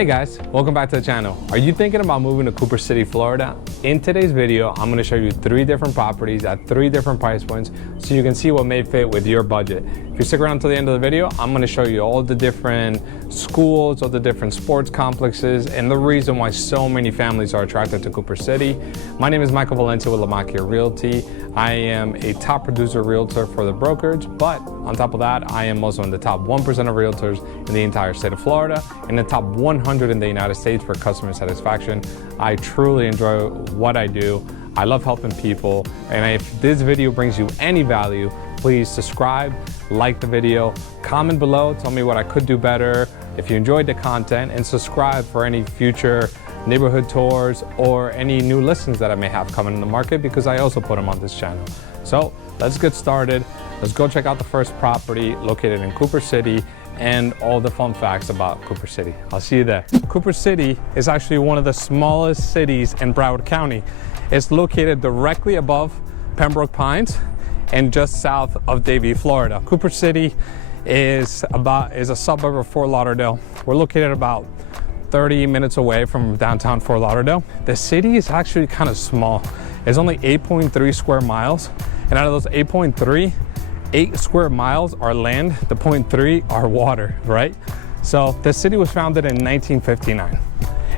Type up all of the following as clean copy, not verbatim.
Hey guys, welcome back to the channel. Are you thinking about moving to Cooper City, Florida? In today's video, I'm going to show you 3 different properties at 3 different price points so you can see what may fit with your budget. If you stick around until the end of the video, I'm going to show you all the different schools, all the different sports complexes, and the reason why so many families are attracted to Cooper City. My name is Michael Valencia with Lamacchia Realty. I am a top producer realtor for the brokerage, but on top of that, I am also in the top 1% of realtors in the entire state of Florida and the top 100 in the United States for customer satisfaction. I truly enjoy what I do. I love helping people, and if this video brings you any value, please subscribe, like the video, comment below, tell me what I could do better if you enjoyed the content, and subscribe for any future neighborhood tours or any new listings that I may have coming in the market, because I also put them on this channel. So let's get started. Let's go check out the first property located in Cooper City and all the fun facts about Cooper City. I'll see you there. Cooper City is actually one of the smallest cities in Broward County. It's located directly above Pembroke Pines and just south of Davie, Florida. Cooper City is a suburb of Fort Lauderdale. We're located about 30 minutes away from downtown Fort Lauderdale. The city is actually kind of small. It's only 8.3 square miles, and out of those 8.3, 8 square miles are land, the 0.3 are water, right? So the city was founded in 1959.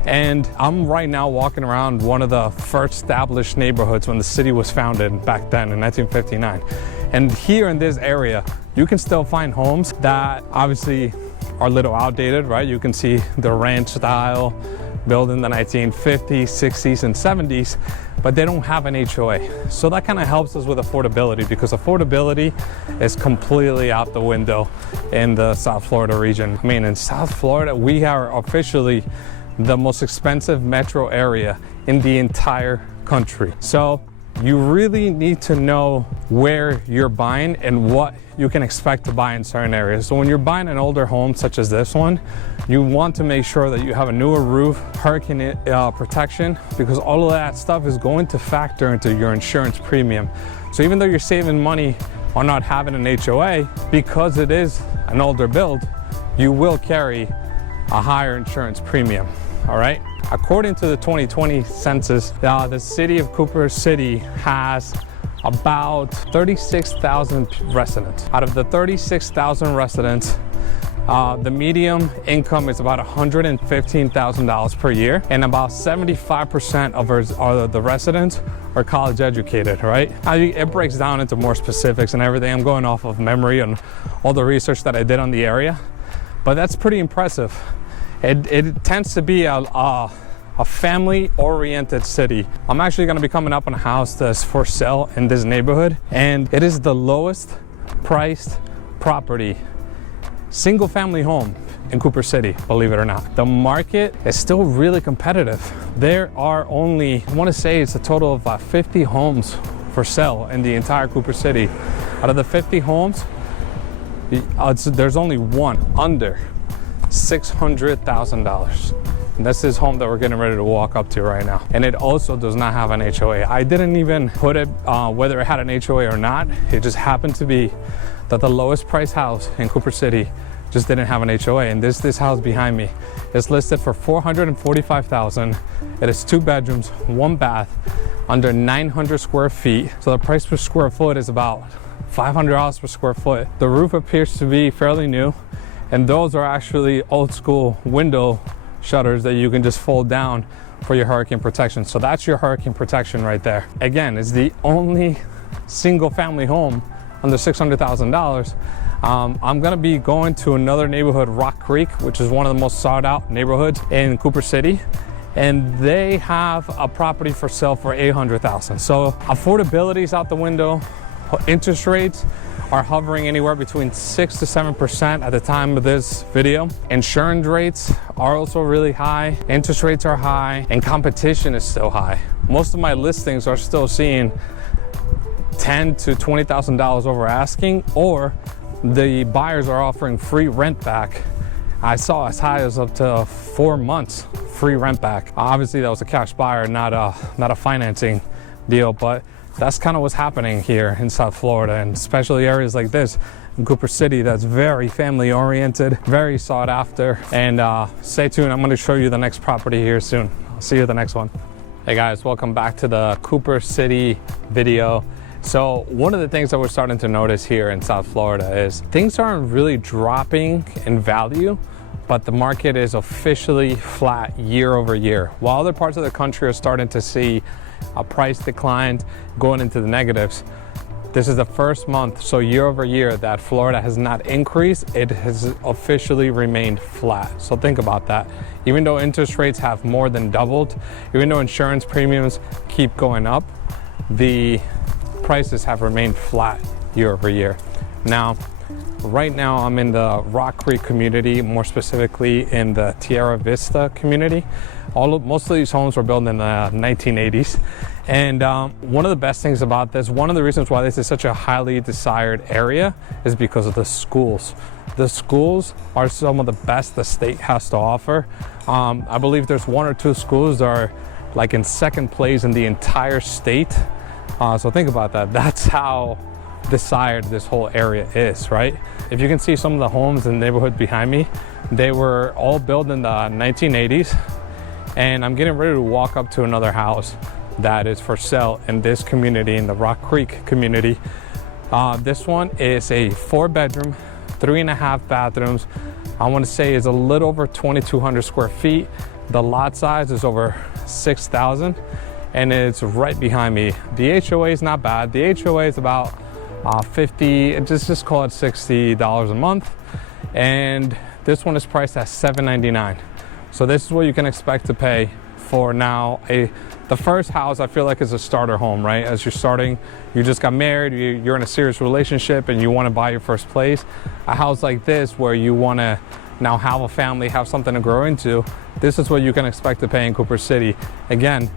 And I'm right now walking around one of the first established neighborhoods when the city was founded back then in 1959. And here in this area, you can still find homes that obviously are a little outdated, right? You can see the ranch style built in the 1950s, 60s, and 70s, but they don't have an HOA. So that kind of helps us with affordability, because affordability is completely out the window in the South Florida region. I mean, in South Florida, we are officially the most expensive metro area in the entire country. So you really need to know where you're buying and what you can expect to buy in certain areas. So when you're buying an older home such as this one, you want to make sure that you have a newer roof, hurricane protection, because all of that stuff is going to factor into your insurance premium. So even though you're saving money on not having an HOA, because it is an older build, you will carry a higher insurance premium, all right? According to the 2020 census, the city of Cooper City has about 36,000 residents. Out of the 36,000 residents, the median income is about $115,000 per year, and about 75% of the residents are college educated, right? It breaks down into more specifics and everything. I'm going off of memory and all the research that I did on the area, but that's pretty impressive. It tends to be a family-oriented city. I'm actually gonna be coming up on a house that's for sale in this neighborhood, and it is the lowest priced property, single family home in Cooper City, believe it or not. The market is still really competitive. There are only, I wanna say it's a total of 50 homes for sale in the entire Cooper City. Out of the 50 homes, there's only one under $600,000. And that's this home that we're getting ready to walk up to right now. And it also does not have an HOA. I didn't even put it whether it had an HOA or not. It just happened to be that the lowest priced house in Cooper City just didn't have an HOA. And this house behind me is listed for $445,000. It is 2 bedrooms, 1 bath, under 900 square feet. So the price per square foot is about $500 per square foot. The roof appears to be fairly new, and those are actually old school window shutters that you can just fold down for your hurricane protection. So that's your hurricane protection right there. Again, it's the only single family home under $600,000. I'm gonna be going to another neighborhood, Rock Creek, which is one of the most sought out neighborhoods in Cooper City. And they have a property for sale for $800,000. So affordability is out the window. Interest rates are hovering anywhere between 6 to 7% at the time of this video. Insurance rates are also really high. Interest rates are high, and competition is still high. Most of my listings are still seeing $10,000 to $20,000 over asking, or the buyers are offering free rent back. I saw as high as up to 4 months free rent back. Obviously that was a cash buyer, not a financing deal, but that's kind of what's happening here in South Florida, and especially areas like this in Cooper City that's very family oriented, very sought after. And stay tuned, I'm going to show you the next property here soon. I'll see you at the next one. Hey guys, welcome back to the Cooper City video. So one of the things that we're starting to notice here in South Florida is things aren't really dropping in value, but the market is officially flat year over year. While other parts of the country are starting to see a price decline going into the negatives, this is the first month, so year over year, that Florida has not increased. It has officially remained flat. So think about that. Even though interest rates have more than doubled, even though insurance premiums keep going up, the prices have remained flat year over year. Now, right now I'm in the Rock Creek community, more specifically in the Tierra Vista community. Most of these homes were built in the 1980s. And one of the best things about this, one of the reasons why this is such a highly desired area, is because of the schools. The schools are some of the best the state has to offer. I believe there's 1 or 2 schools that are like in second place in the entire state. So think about that. That's how desired this whole area is, right? If you can see some of the homes in the neighborhood behind me, they were all built in the 1980s. And I'm getting ready to walk up to another house that is for sale in this community, in the Rock Creek community. This one is a 4-bedroom, 3.5 bathrooms. I want to say is a little over 2,200 square feet. The lot size is over 6,000, and it's right behind me. The HOA is not bad. The HOA is about 50, just call it $60 a month. And this one is priced at $799. So this is what you can expect to pay for now. The first house I feel like is a starter home, right? As you're starting, you just got married, you're in a serious relationship and you want to buy your first place. A house like this where you want to now have a family, have something to grow into, this is what you can expect to pay in Cooper City. Again,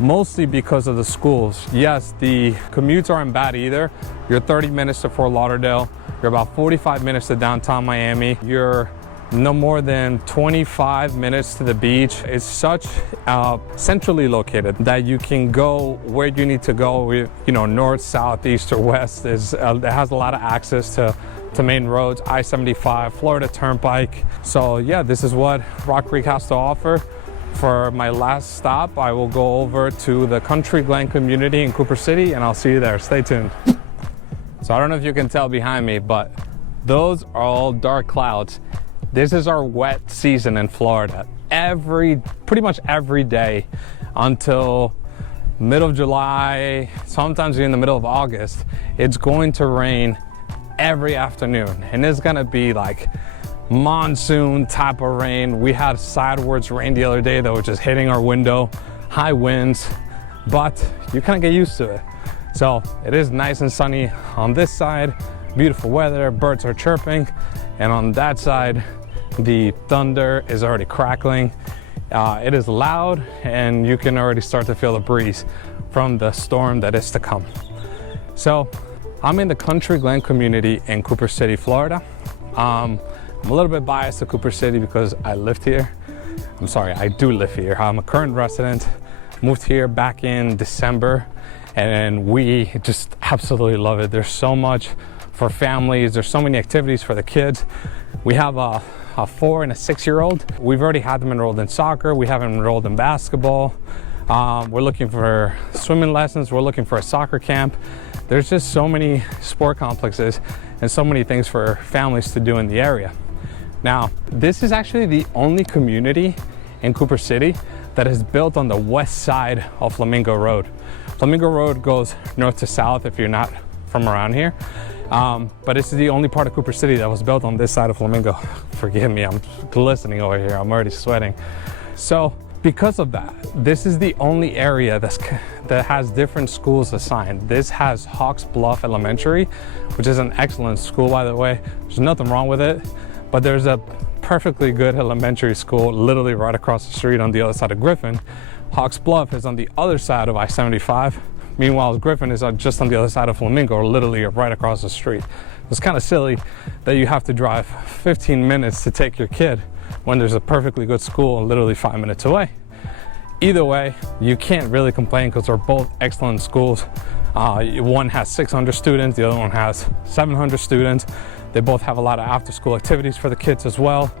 mostly because of the schools. Yes, the commutes aren't bad either. You're 30 minutes to Fort Lauderdale. You're about 45 minutes to downtown Miami. You're no more than 25 minutes to the beach. It's such centrally located that you can go where you need to go, you know, north, south, east, or west. It has a lot of access to main roads, I-75, Florida Turnpike. So yeah, this is what Rock Creek has to offer. For my last stop, I will go over to the Country Glen community in Cooper City, and I'll see you there. Stay tuned. So I don't know if you can tell behind me, but those are all dark clouds. This is our wet season in Florida. Pretty much every day until middle of July, sometimes in the middle of August, it's going to rain every afternoon. And it's gonna be like monsoon type of rain. We had sidewards rain the other day that was just hitting our window, high winds, but you kind of get used to it. So it is nice and sunny on this side, beautiful weather, birds are chirping, and on that side, the thunder is already crackling. It is loud, and you can already start to feel the breeze from the storm that is to come. So I'm in the Country Glen community in Cooper City, Florida. I'm a little bit biased to Cooper City because I lived here. I'm sorry, I do live here. I'm a current resident, moved here back in December, and we just absolutely love it. There's so much for families. There's so many activities for the kids. We have a 4 and a 6-year-old. We've already had them enrolled in soccer. We have them enrolled in basketball. We're looking for swimming lessons. We're looking for a soccer camp. There's just so many sport complexes and so many things for families to do in the area. Now, this is actually the only community in Cooper City that is built on the west side of Flamingo Road. Flamingo Road goes north to south if you're not from around here. But this is the only part of Cooper City that was built on this side of Flamingo. Forgive me, I'm glistening over here. I'm already sweating. So because of that, this is the only area that has different schools assigned. This has Hawks Bluff Elementary, which is an excellent school, by the way. There's nothing wrong with it, but there's a perfectly good elementary school literally right across the street on the other side of Griffin. Hawks Bluff is on the other side of I-75. Meanwhile, Griffin is just on the other side of Flamingo, or literally right across the street. It's kind of silly that you have to drive 15 minutes to take your kid when there's a perfectly good school literally 5 minutes away. Either way, you can't really complain because they're both excellent schools. One has 600 students, the other one has 700 students. They both have a lot of after-school activities for the kids as well.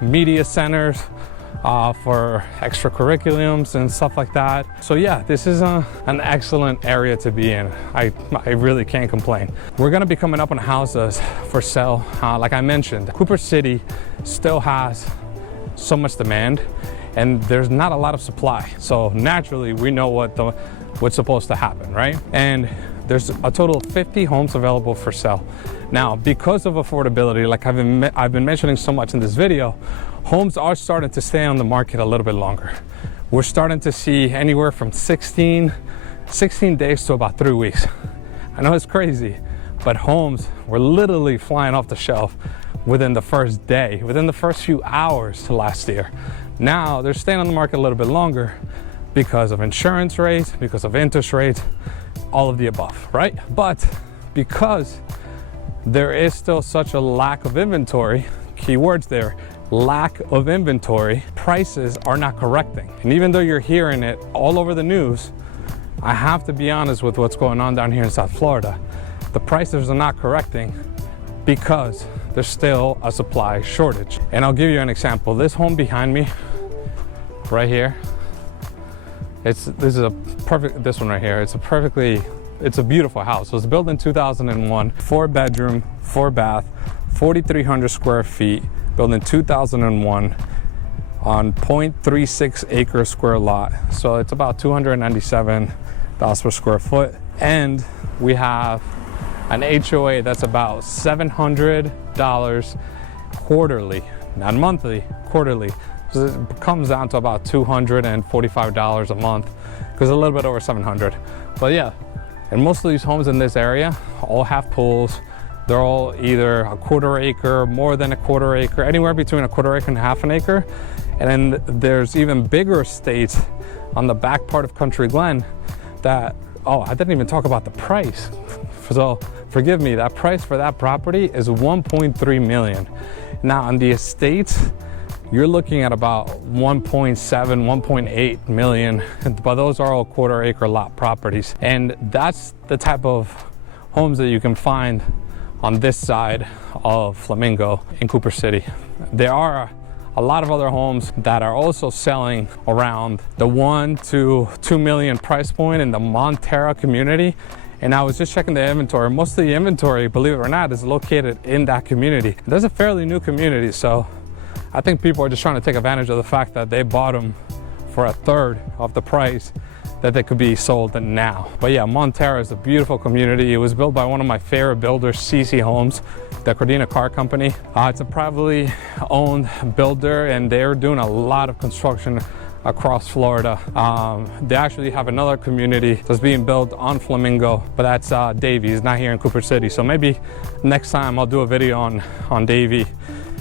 Media centers for extracurriculums and stuff like that. So yeah, this is an excellent area to be in. I really can't complain. We're gonna be coming up on houses for sale. Like I mentioned, Cooper City still has so much demand and there's not a lot of supply. So naturally, we know what's supposed to happen, right? And there's a total of 50 homes available for sale. Now, because of affordability, like I've been mentioning so much in this video, homes are starting to stay on the market a little bit longer. We're starting to see anywhere from 16 days to about 3 weeks. I know it's crazy, but homes were literally flying off the shelf within the first day, within the first few hours last year. Now they're staying on the market a little bit longer because of insurance rates, because of interest rates, all of the above, right? But because there is still such a lack of inventory, keywords there, lack of inventory, prices are not correcting. And even though you're hearing it all over the news, I have to be honest with what's going on down here in South Florida. The prices are not correcting because there's still a supply shortage. And I'll give you an example. This home behind me, right here, this one right here, it's a beautiful house. It was built in 2001, 4-bedroom, 4-bath, 4,300 square feet, built in 2001 on 0.36 acre square lot. So it's about $297 per square foot. And we have an HOA that's about $700 quarterly, not monthly, quarterly. So it comes down to about $245 a month, because a little bit over 700. But yeah, and most of these homes in this area all have pools. They're all either a quarter acre, more than a quarter acre, anywhere between a quarter acre and half an acre. And then there's even bigger estates on the back part of Country Glen that, oh, I didn't even talk about the price. So forgive me, that price for that property is $1.3 million. Now on the estates, you're looking at about 1.7, 1.8 million, but those are all quarter acre lot properties. And that's the type of homes that you can find on this side of Flamingo in Cooper City. There are a lot of other homes that are also selling around the 1 to 2 million price point in the Montera community. And I was just checking the inventory. Most of the inventory, believe it or not, is located in that community. That's a fairly new community, so I think people are just trying to take advantage of the fact that they bought them for a third of the price that they could be sold now. But yeah, Montera is a beautiful community. It was built by one of my favorite builders, CC Homes, the Cordina Car Company. It's a privately owned builder, and they're doing a lot of construction across Florida. They actually have another community that's being built on Flamingo, but that's Davie, not here in Cooper City. So maybe next time I'll do a video on Davie,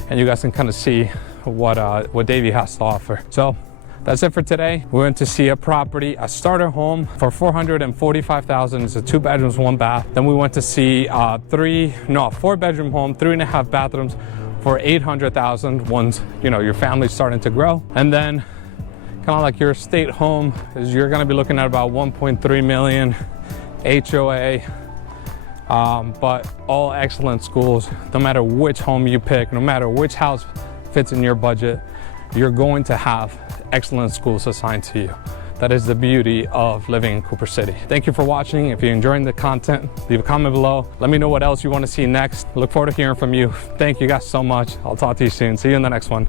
and you guys can kind of see what Davie has to offer. So that's it for today. We went to see a property, a starter home for $445,000. It's a 2 bedrooms, 1 bath. Then we went to see a 4-bedroom home, 3.5 bathrooms for $800,000 once, you know, your family's starting to grow. And then kind of like your estate home is you're gonna be looking at about 1.3 million HOA. But all excellent schools. No matter which home you pick, no matter which house fits in your budget, you're going to have excellent schools assigned to you. That is the beauty of living in Cooper City. Thank you for watching. If you're enjoying the content, leave a comment below. Let me know what else you want to see next. Look forward to hearing from you. Thank you guys so much. I'll talk to you soon. See you in the next one.